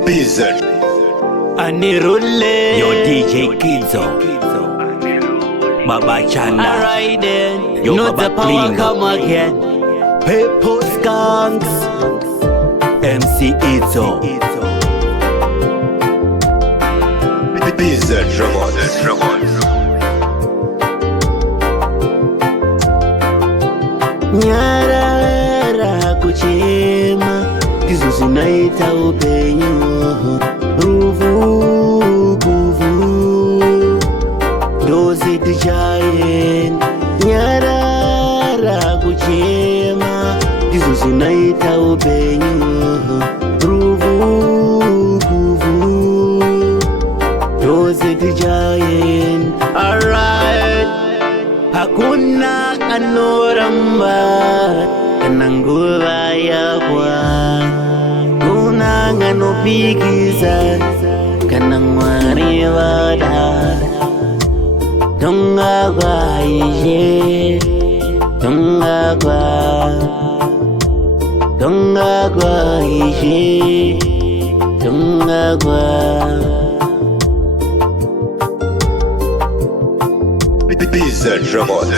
Bizzard Anirule Yo DJ Kidzo Baba Chanda Alright then, Yo, Nodza Baba Power Clean. come again. People skunks MC Izzo Bizzard Robot Nyarara kuchema Tizo zinaita upenyu Ruvu kuvu Dozi tichayen Nyarara kuchema Tizo zinaita upenyu Ruvu kuvu Dozi tichayen Alright Hakuna kanoramba kananguva yakwa kuna nganopikiza kanangwari vada tongagwa ije tongagwa ije tongagwa Bizzard Robot